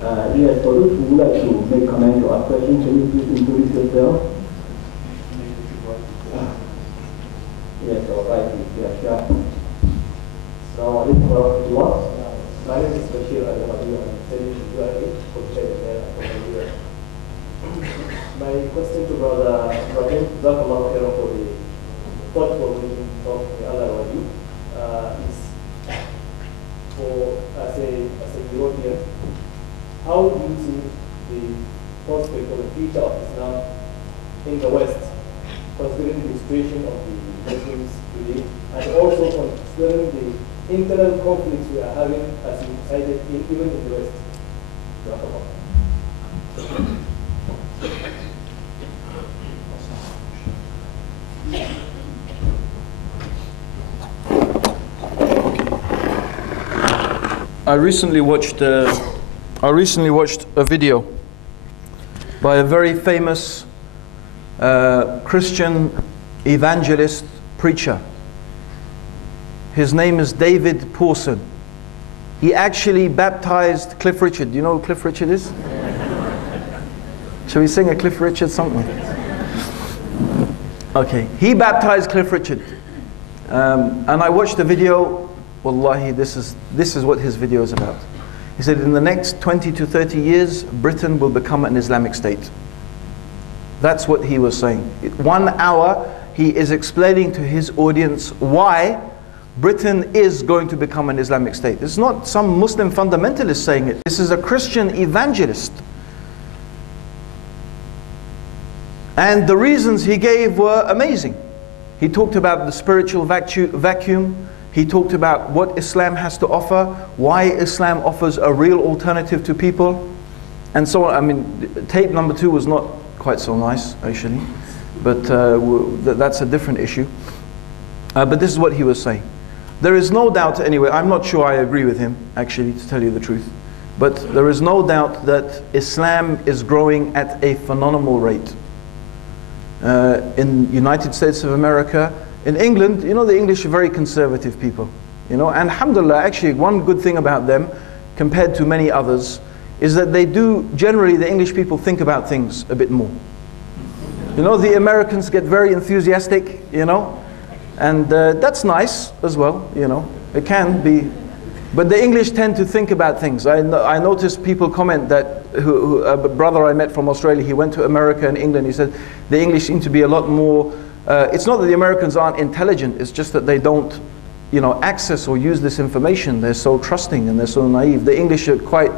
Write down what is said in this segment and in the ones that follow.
Yes, for those who would like to make comment or ask questions, can you please introduce yourself? Yes, all right, yeah, sure. Assalamu alaikum wa rahmatullah. My name is Bashir Al-Hamadi. I'm studying in UAE for Nigeria. My question to Brother Ibrahim, Jazakallah khairan for the thoughtful reading of the Allah Wadi, is for as a European, how do you see the prospect or the future of Islam in the West, considering the situation of the Muslims today, and also considering the internal conflicts we are having, as you cited, even in the West? I recently watched a video by a very famous Christian evangelist preacher. His name is David Pawson. He actually baptized Cliff Richard. Do you know who Cliff Richard is? Shall we sing a Cliff Richard song? Okay, he baptized Cliff Richard. And I watched the video. Wallahi, this is what his video is about. He said in the next 20 to 30 years, Britain will become an Islamic state. That's what he was saying. 1 hour, he is explaining to his audience why Britain is going to become an Islamic state. It's not some Muslim fundamentalist saying it. This is a Christian evangelist. And the reasons he gave were amazing. He talked about the spiritual vacuum. He talked about what Islam has to offer, why Islam offers a real alternative to people, and so on. I mean, tape number 2 was not quite so nice, actually, but that's a different issue. But this is what he was saying. There is no doubt, anyway, I'm not sure I agree with him, actually, to tell you the truth, but there is no doubt that Islam is growing at a phenomenal rate. In United States of America, in England, you know, the English are very conservative people, you know, and alhamdulillah, actually one good thing about them compared to many others is that they do, generally the English people think about things a bit more. You know, the Americans get very enthusiastic, you know, and that's nice as well, you know, it can be, but the English tend to think about things. I noticed people comment that, a brother I met from Australia, he went to America and England, he said the English seem to be a lot more, it's not that the Americans aren't intelligent, it's just that they don't, you know, access or use this information. They're so trusting and they're so naive. The English are quite,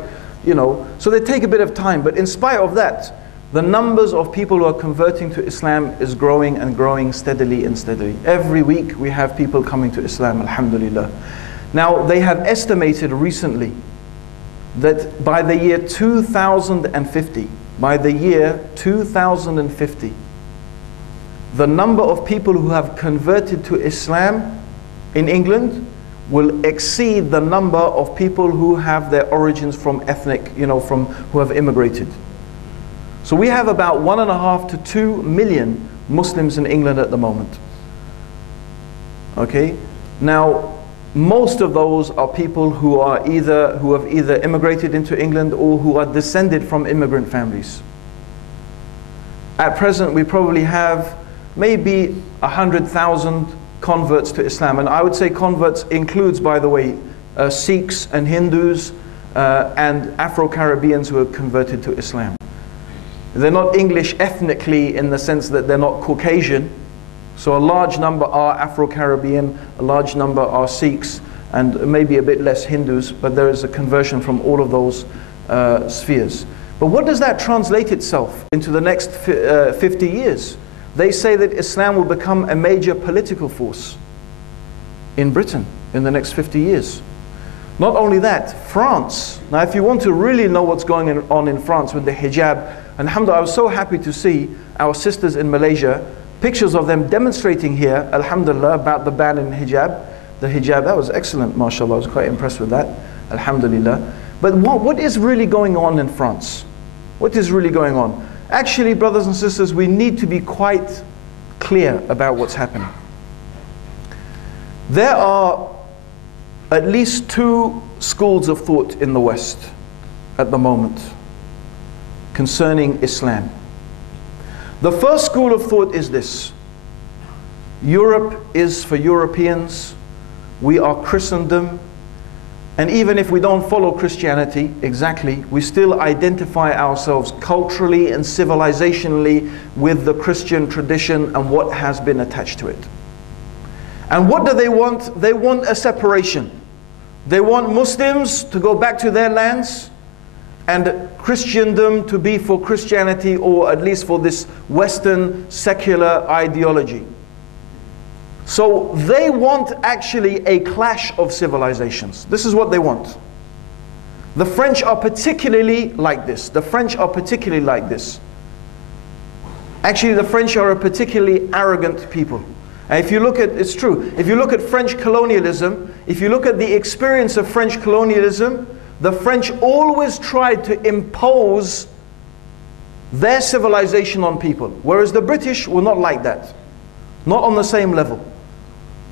you know, so they take a bit of time. But in spite of that, the numbers of people who are converting to Islam is growing and growing steadily and steadily. Every week we have people coming to Islam, alhamdulillah. Now, they have estimated recently that by the year 2050, the number of people who have converted to Islam in England will exceed the number of people who have their origins from ethnic, you know, from who have immigrated. So we have about 1.5 to 2 million Muslims in England at the moment. Okay, now most of those are people who have either immigrated into England or who are descended from immigrant families. At present, we probably have maybe 100,000 converts to Islam, and I would say converts includes, by the way, Sikhs and Hindus and Afro-Caribbeans who have converted to Islam. They're not English ethnically in the sense that they're not Caucasian, so a large number are Afro-Caribbean, a large number are Sikhs, and maybe a bit less Hindus, but there is a conversion from all of those spheres. But what does that translate itself into the next 50 years? They say that Islam will become a major political force in Britain in the next 50 years. Not only that, France. Now, if you want to really know what's going on in France with the hijab, and alhamdulillah, I was so happy to see our sisters in Malaysia, pictures of them demonstrating here, alhamdulillah, about the ban in hijab. The hijab, that was excellent, mashallah, I was quite impressed with that, alhamdulillah. But what is really going on in France? What is really going on? Actually, brothers and sisters, we need to be quite clear about what's happening. There are at least 2 schools of thought in the West. at the moment concerning Islam. The first school of thought is this: Europe is for Europeans, we are Christendom, and even if we don't follow Christianity exactly, we still identify ourselves culturally and civilizationally with the Christian tradition and what has been attached to it. And what do they want? They want a separation. They want Muslims to go back to their lands and Christendom to be for Christianity, or at least for this Western secular ideology. So they want actually a clash of civilizations. This is what they want. The French are particularly like this. The French are particularly like this. Actually, the French are a particularly arrogant people. And if you look at, it's true, if you look at French colonialism, if you look at the experience of French colonialism, the French always tried to impose their civilization on people, whereas the British were not like that. Not on the same level.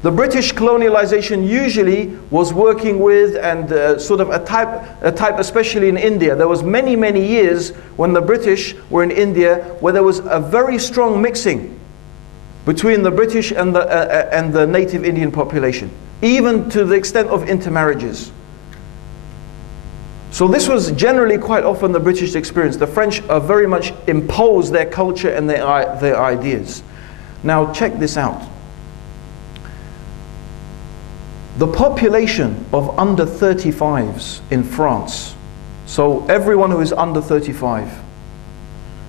The British colonialization usually was working with and sort of a type, especially in India. There was many years when the British were in India where there was a very strong mixing between the British and the native Indian population, even to the extent of intermarriages. So this was generally quite often the British experience. The French are very much impose their culture and their ideas. Now check this out. The population of under 35s in France, so everyone who is under 35,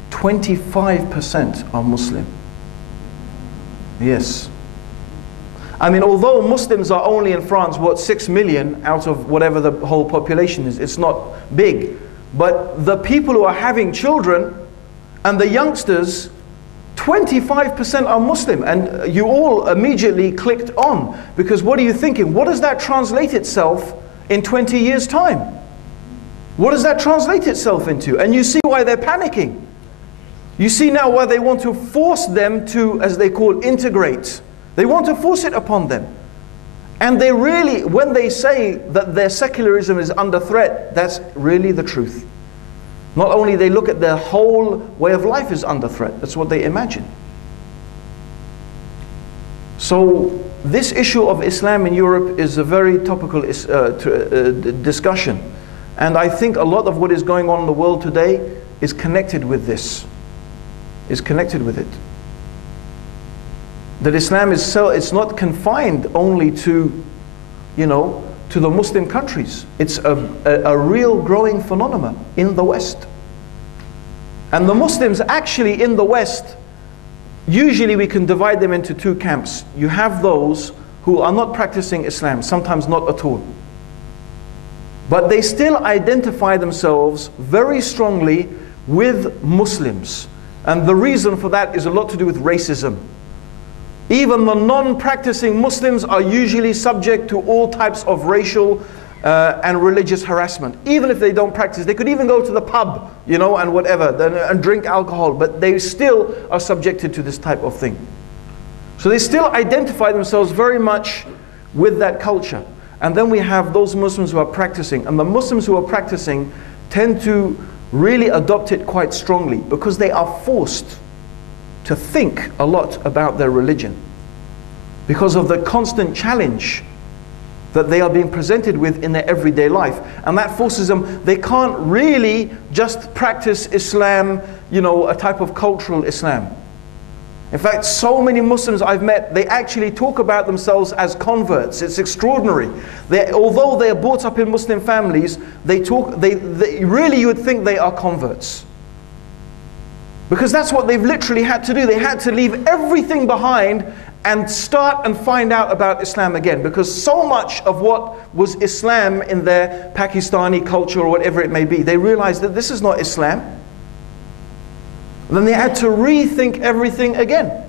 25% are Muslim. Yes. I mean, although Muslims are only in France, what, 6 million out of whatever the whole population is, it's not big. But the people who are having children and the youngsters, 25% are Muslim. And you all immediately clicked on, because what are you thinking? What does that translate itself in 20 years' time? What does that translate itself into? And you see why they're panicking. You see now why they want to force them to, as they call, integrate. They want to force it upon them. And they really, when they say that their secularism is under threat, that's really the truth. Not only they look at their whole way of life is under threat, that's what they imagine. So this issue of Islam in Europe is a very topical discussion. And I think a lot of what is going on in the world today is connected with this. Is connected with it. That Islam is it's not confined only to, to the Muslim countries. It's a real growing phenomenon in the West. And the Muslims actually in the West, usually we can divide them into two camps. You have those who are not practicing Islam, sometimes not at all. But they still identify themselves very strongly with Muslims. And the reason for that is a lot to do with racism. Even the non-practicing Muslims are usually subject to all types of racial and religious harassment. Even if they don't practice, they could even go to the pub, and whatever, and drink alcohol, but they still are subjected to this type of thing. So they still identify themselves very much with that culture. And then we have those Muslims who are practicing. And the Muslims who are practicing tend to really adopt it quite strongly because they are forced to think a lot about their religion because of the constant challenge that they are being presented with in their everyday life. And that forces them, they can't really just practice Islam, a type of cultural Islam. In fact, so many Muslims I've met, they actually talk about themselves as converts. It's extraordinary. Although they're brought up in Muslim families, they really you would think they are converts. Because that's what they've literally had to do. They had to leave everything behind and start and find out about Islam again. Because so much of what was Islam in their Pakistani culture or whatever it may be, they realized that this is not Islam. Then they had to rethink everything again.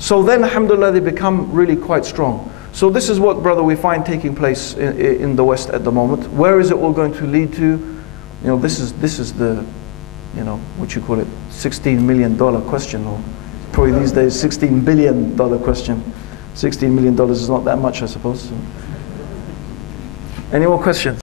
So then, alhamdulillah, they become really quite strong. So this is what, brother, we find taking place in the West at the moment. Where is it all going to lead to? This is the, what you call it, $16 million question, or probably these days $16 billion question. $16 million is not that much, I suppose. Any more questions?